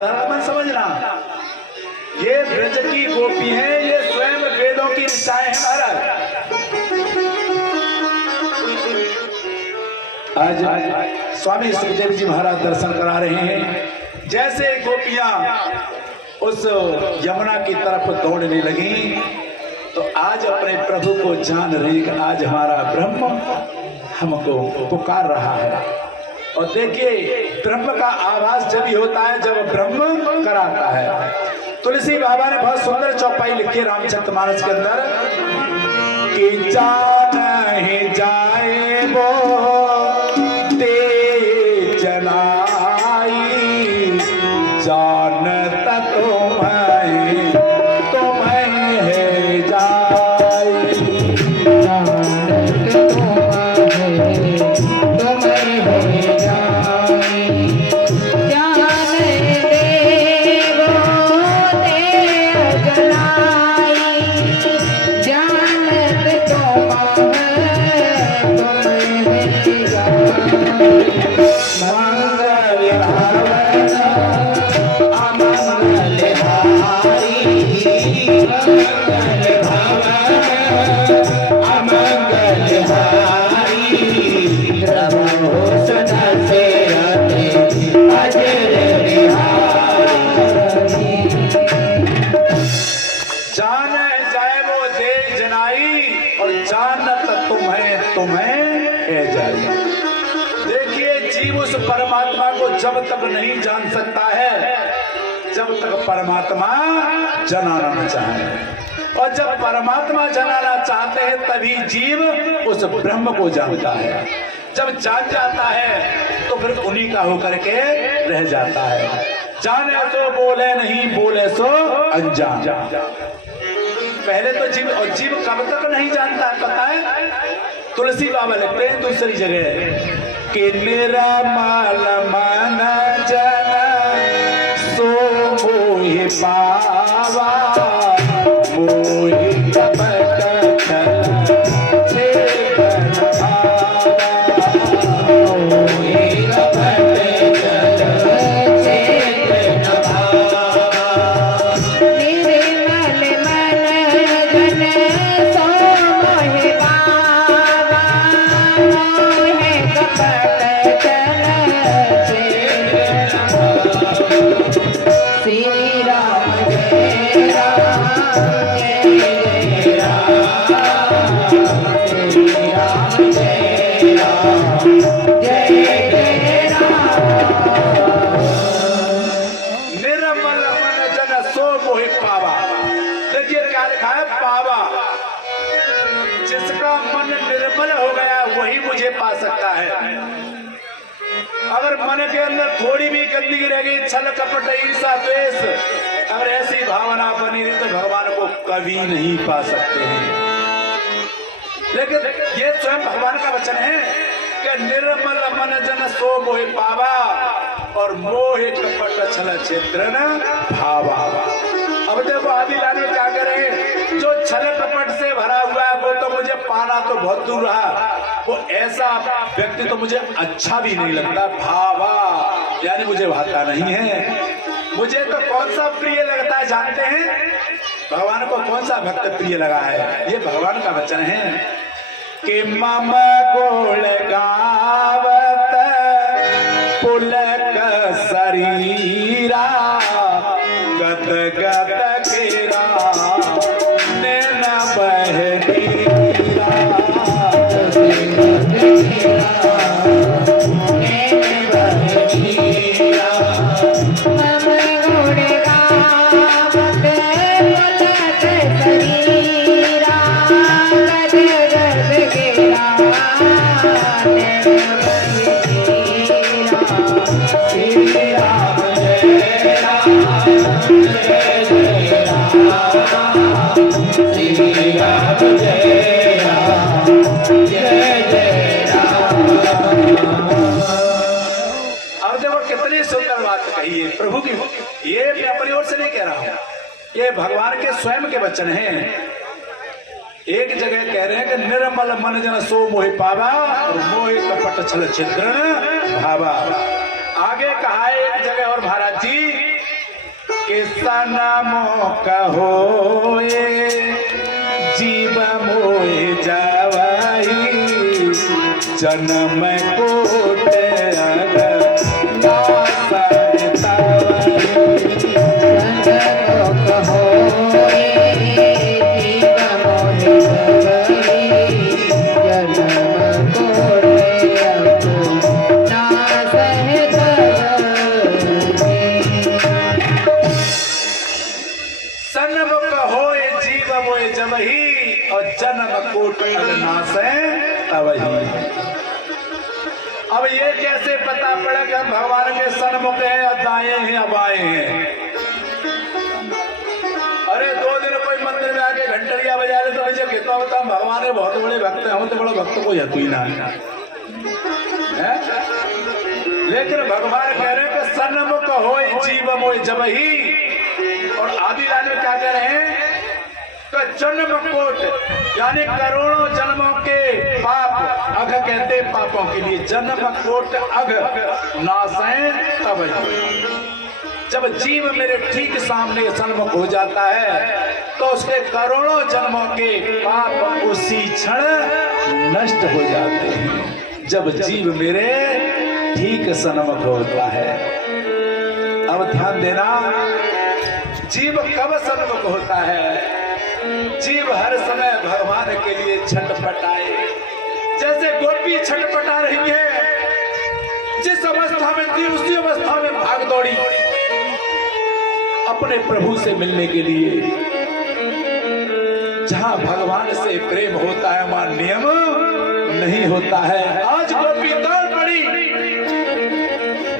मन समझना, ये ब्रज की गोपी है, ये स्वयं वेदों की निष्ठाएं हैं महाराज। आज स्वामी सुखदेव जी महाराज दर्शन करा रहे हैं। जैसे गोपियां उस यमुना की तरफ दौड़ने लगी तो आज अपने प्रभु को जान रही कि आज हमारा ब्रह्म हमको पुकार रहा है। और देखिए ब्रह्म का आवाज जब ही होता है जब ब्रह्म कराता है। तुलसी बाबा ने बहुत सुंदर चौपाई लिखी है रामचरितमानस के अंदर कि जान ही जाए वो तेज जलाई जानत तुम्हें तुम्हें है जाई परमात्मा को जब तक नहीं जान सकता है जब तक परमात्मा जनाना न चाहे, और जब परमात्मा जनाना चाहते हैं तभी जीव उस ब्रह्म को जानता है। जब जान जाता है तो फिर उन्हीं का होकर के रह जाता है। जाने तो बोले नहीं, बोले सो अनजान। पहले तो जीव, और जीव कब तक नहीं जानता पता है? तुलसी बाबा लिखते हैं दूसरी जगह कि निर्मल मन जन सो मोहि पावा मोहि कपट छल छेदन भावा मोहि कपट छल छेदन भावा निर्मल मन जन सो मोहि पावा मोहि कपट पा सकता है। अगर मन के अंदर थोड़ी भी गंदगी रह गई, छल कपट ईर्ष्या द्वेष, अगर ऐसी भावना बनी रही तो भगवान को कभी नहीं पा सकते हैं। लेकिन ये स्वयं भगवान का वचन है कि निर्मल मन जन सो मोहि पावा और मोहि कपट छल छिद्रन भावा। अब देखो आदि लाने क्या करें, जो छल कपट से भरा हुआ है वो तो मुझे पाना तो बहुत दूर रहा, वो ऐसा व्यक्ति तो मुझे अच्छा भी नहीं लगता। भावा यानी मुझे भाता नहीं है। मुझे तो कौन सा प्रिय लगता है जानते हैं? भगवान को कौन सा भक्त प्रिय लगा है? ये भगवान का वचन है कि मम गोल गावत पुलक शरीरा गद गद केरा नैन बहरी प्रभु की, ये मैं अपनी ओर से नहीं कह रहा हूं, ये भगवान के स्वयं के वचन हैं। एक जगह कह रहे हैं कि निर्मल मन जन सो मोहि पावा और मोहि कपट छल छिद्रन भावा। आगे कहा है एक जगह और महाराज जी सनमो कहो ये जीव मोए जावही जन्म कोट अगर नासन तवही सनमो कहो ये जीव मोहे जवही जन्म कोटि अब नासह तवही। सनम कहो ये जीव मोए जवही और जन्म कोट अगर नासे तवही। अब ये कैसे पता पड़ा कि हम भगवान के सन्मुख हैं या दाएं हैं या बाएं हैं? अरे 2 दिन कोई मंदिर में आके घंटरिया बजा ले तो मुझे कहता होता भगवान के बहुत बड़े भक्त हैं, हम तो बड़ा भक्त कोई है ही ना है। लेकिन भगवान कह रहे हैं कि सन्मुख हो जीव मोय जबही। और आदि लाइन में क्या कह रहे हैं? तो जन्म कोट यानी करोड़ों जन्मों के पाप अघ कहते पापों के लिए जन्म कोट अघ नासें तब जब जीव मेरे ठीक सामने सन्मुख हो जाता है तो उसके करोड़ों जन्मों के पाप उसी क्षण नष्ट हो जाते हैं जब जीव मेरे ठीक सन्मुख होता है। अब ध्यान देना, जीव कब सन्मुख होता है? जीव हर समय भगवान के लिए छटपटाए, जैसे गोपी छटपटा रही है। जिस अवस्था में थी उसी अवस्था में भाग दौड़ी अपने प्रभु से मिलने के लिए। जहां भगवान से प्रेम होता है वहां नियम नहीं होता है। आज गोपी दौड़ पड़ी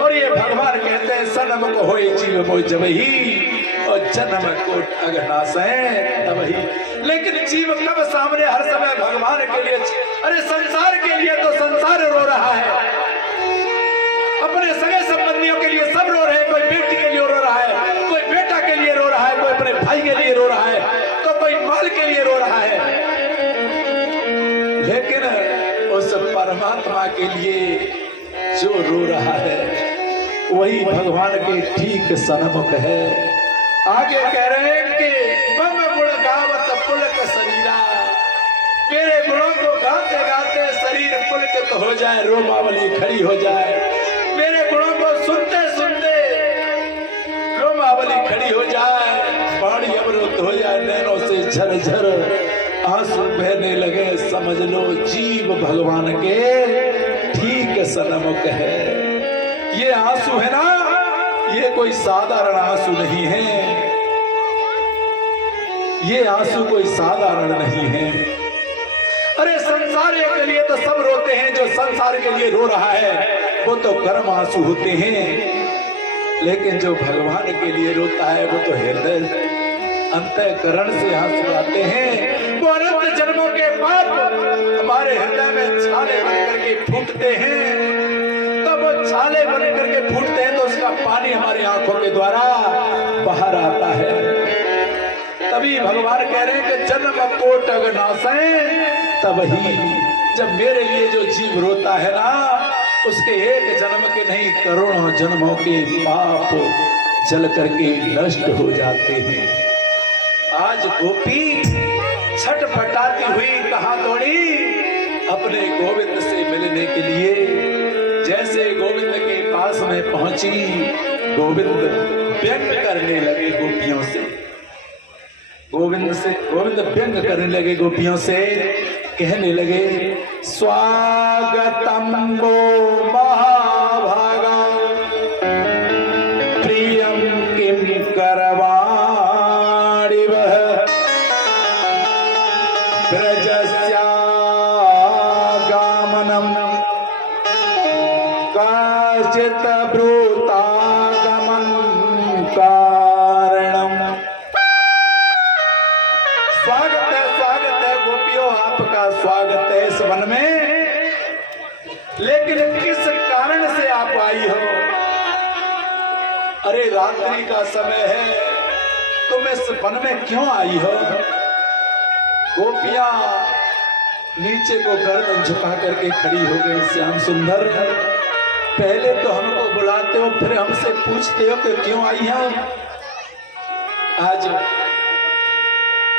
और ये भगवान कहते हैं सन्मुख होए जीव मोय जबही और जन्म कोट अघ नासें तबही। लेकिन जीव कब सामने हर समय भगवान के लिए? अरे संसार के लिए तो संसार रो रहा है, अपने सगे संबंधियों के लिए सब रो रहे हैं। कोई बेटी के लिए रो रहा है, कोई बेटा के लिए रो रहा है, कोई अपने भाई के लिए रो रहा है, तो कोई माल के लिए रो रहा है। लेकिन उस परमात्मा के लिए जो रो रहा है वही भगवान के ठीक सन्मुख है। आगे कह रहे हैं कि मम गुण गावत पुलक शरीरा, मेरे गुणों को गाते गाते शरीर पुलकित हो जाए, रोमावली खड़ी हो जाए। मेरे गुणों को सुनते सुनते रोमावली खड़ी हो जाए, बाड़ी अवरुद्ध हो जाए, नैनों से झरझर आंसू बहने लगे। समझ लो जीव भगवान के ठीक सन्मुख है। ये आंसू है ना, ये कोई साधारण आंसू नहीं है, ये आंसू कोई साधारण नहीं है। अरे संसार के लिए तो सब रोते हैं, जो संसार के लिए रो रहा है वो तो गर्म आंसू होते हैं। लेकिन जो भगवान के लिए रोता है वो तो हृदय अंतःकरण से आंसू आते हैं। वो अनंत जन्मों के पाप हमारे हृदय में छाले बन करके फूटते हैं। तब वो छाले बन करके फूटते हैं तो उसका पानी हमारी आंखों के द्वारा बाहर आता है। तभी भगवान कह रहे हैं कि जन्म कोट अघ नासें तबही। जब मेरे लिए जो जीव रोता है ना, उसके एक जन्म के नहीं करोड़ों जन्मों के पाप जल करके नष्ट हो जाते हैं। आज गोपी छटपटाती हुई कहां दौड़ी? अपने गोविंद से मिलने के लिए। जैसे गोविंद के पास में पहुंची, गोविंद व्यंग करने लगे गोपियों से। गोविंद व्यंग करने लगे गोपियों से, कहने लगे स्वागतम वो महाभागा प्रियम किम करवाणि वह ब्रजस्यागमनम काचित ब्रूतागमन कारणम। स्वागत है गोपियों, आपका स्वागत है इस वन में। लेकिन किस कारण से आप आई हो? अरे रात्रि का समय है, तुम इस वन में क्यों आई हो? गोपियां नीचे को गर्दन झुका करके खड़ी हो गई। श्याम सुंदर, पहले तो हमको बुलाते हो, फिर हमसे पूछते हो कि क्यों आई हो। आज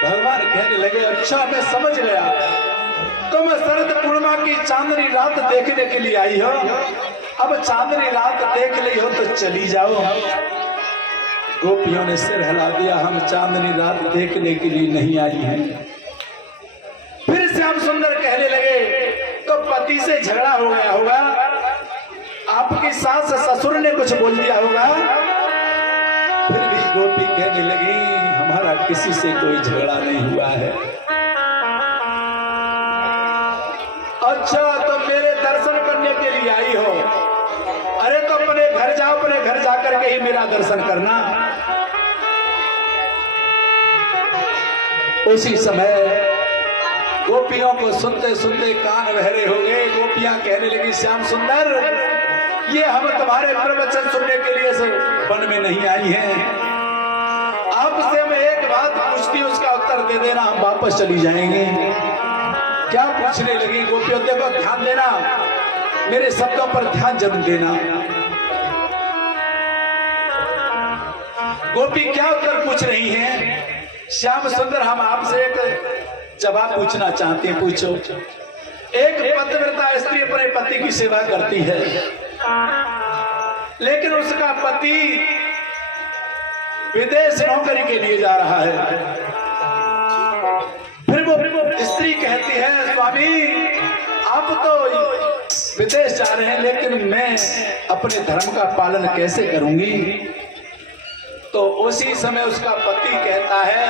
भगवान कहने लगे, अच्छा मैं समझ गया, तुम शरद पूर्णिमा की चांदनी रात देखने के लिए आई हो। अब चांदनी रात देख ली हो तो चली जाओ। गोपियों ने सिर हिला दिया, हम चांदनी रात देखने के लिए नहीं आई हैं। फिर श्याम सुंदर कहने लगे, तो पति से झगड़ा हो गया होगा, आपकी सास ससुर ने कुछ बोल दिया होगा। फिर भी गोपी कहने लगी, हमारा किसी से कोई झगड़ा नहीं हुआ है। अच्छा तो मेरे दर्शन करने के लिए आई हो? अरे तो अपने घर जाओ, अपने घर जाकर के ही मेरा दर्शन करना। उसी समय गोपियों को सुनते सुनते कान बहरे हो गए। गोपियां कहने लगी, श्याम सुंदर, ये हम तुम्हारे प्रवचन सुनने के लिए वन में नहीं आई हैं। आपसे मैं एक बात पूछती हूँ, उसका उत्तर दे देना, हम वापस चली जाएंगे। क्या पूछने लगी गोपियों? देखो ध्यान देना, मेरे शब्दों पर ध्यान जरूर देना। गोपी क्या उत्तर पूछ रही हैं? श्याम सुंदर, हम आपसे एक जवाब पूछना चाहते हैं, पूछो। एक पतिव्रता स्त्री अपने पति की सेवा करती है, लेकिन उसका पति विदेश नौकरी के लिए जा रहा है। फिर वो स्त्री कहती है, स्वामी आप तो विदेश जा रहे हैं, लेकिन मैं अपने धर्म का पालन कैसे करूंगी? तो उसी समय उसका पति कहता है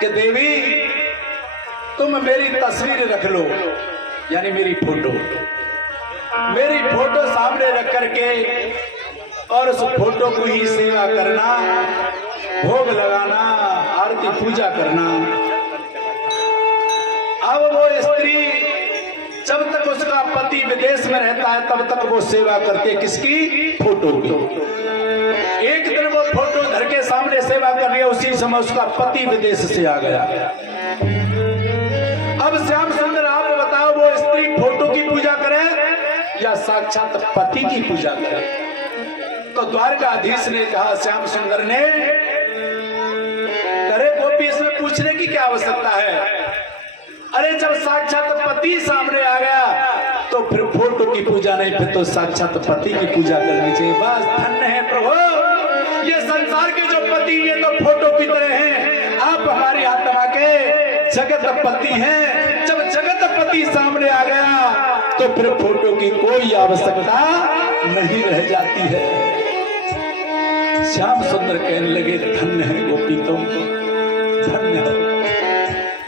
कि देवी तुम मेरी तस्वीर रख लो, यानी मेरी फोटो सामने रख करके और उस फोटो को ही सेवा करना, भोग लगाना, आरती पूजा करना। अब वो स्त्री जब तक उसका पति विदेश में रहता है तब तक वो सेवा करती है, किसकी? फोटो की। एक दिन वो फोटो घर के सामने सेवा कर रही है, उसी समय उसका पति विदेश से आ गया। अब श्याम सुंदर आप बताओ, वो स्त्री फोटो की पूजा करे या साक्षात पति की पूजा करे? तो द्वारकाधीश ने कहा श्याम सुंदर ने, करे गोपी, इसमें पूछने की क्या आवश्यकता है? अरे जब साक्षात पति सामने आ गया तो फिर फोटो की पूजा नहीं, फिर तो साक्षात पति की पूजा करनी चाहिए। बस धन्य है प्रभु, ये संसार के जो पति ये तो फोटो की तरह हैं, आप हमारी आत्मा के जगत पति हैं। जब जगत पति सामने आ गया तो फिर फोटो की कोई आवश्यकता नहीं रह जाती है। श्याम सुंदर कहने लगे, धन्य है गोपी तुम, धन्य हो,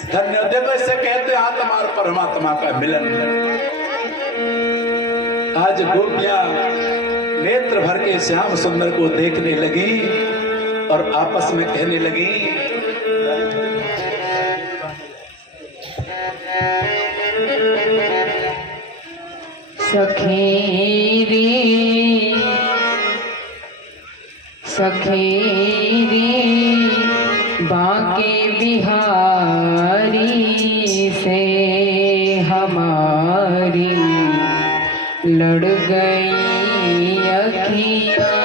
धन्य। देखो इससे कहते आत्मा और परमात्मा का मिलन। आज गोपियां नेत्र भर के श्याम सुंदर को देखने लगी और आपस में कहने लगी, सखी रे बांके बिहारी से हमारी लड़ गई अखियाँ।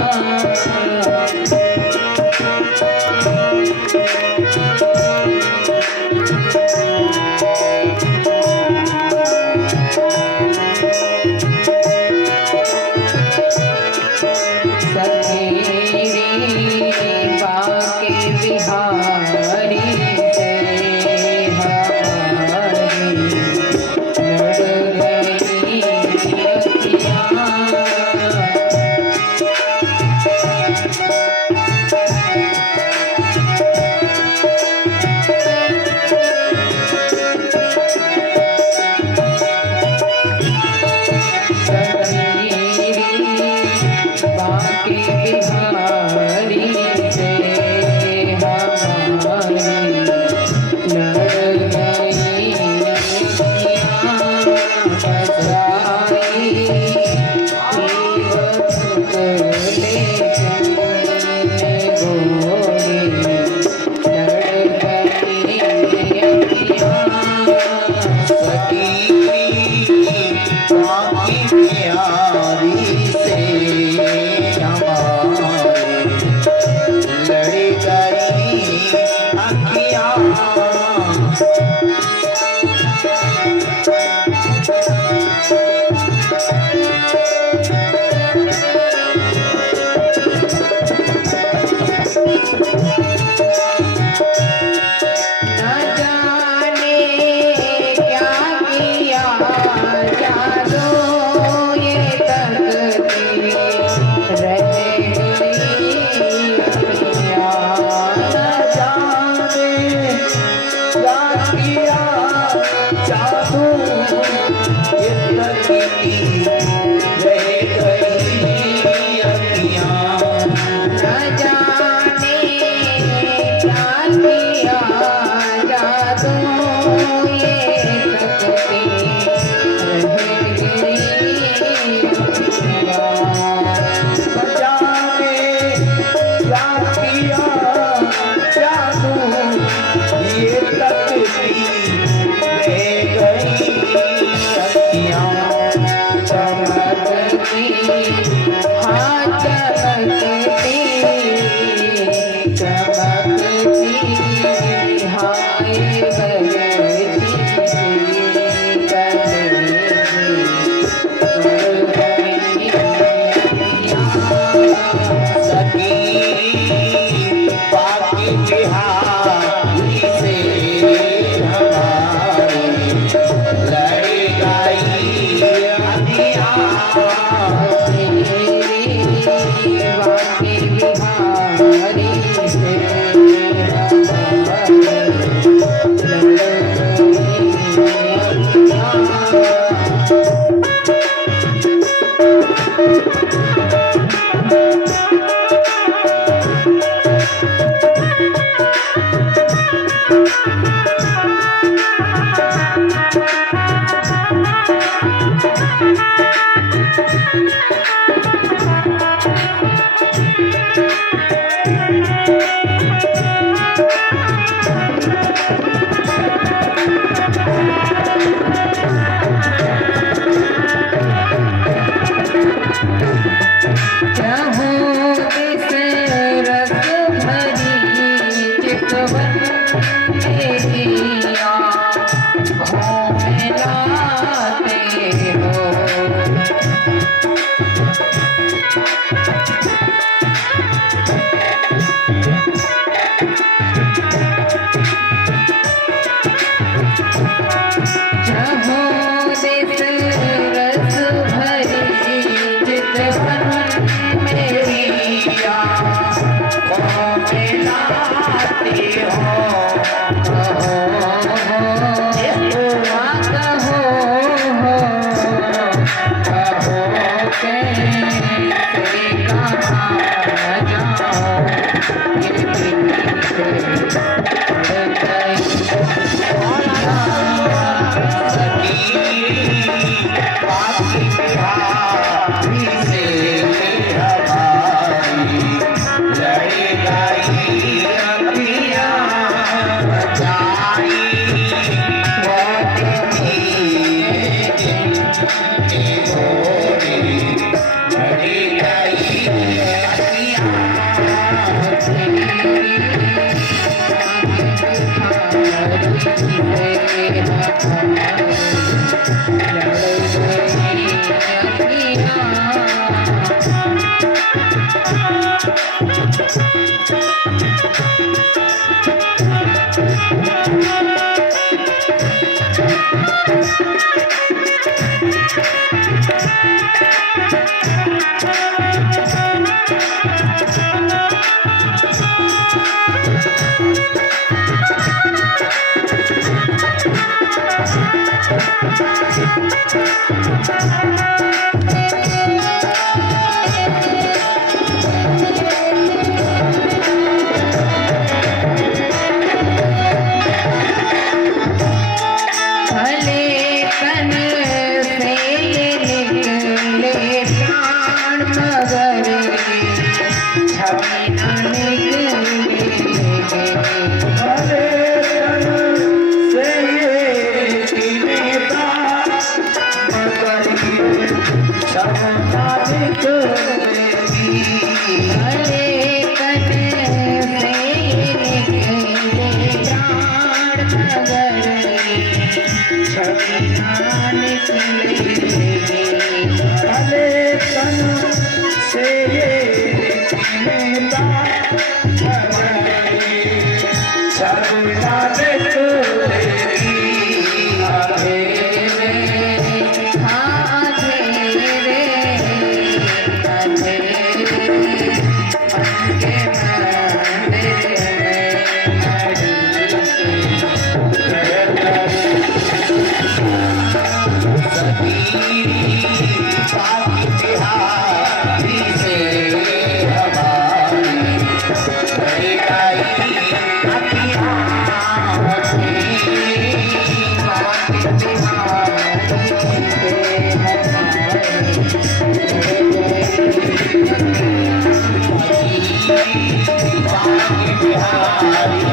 बिहारी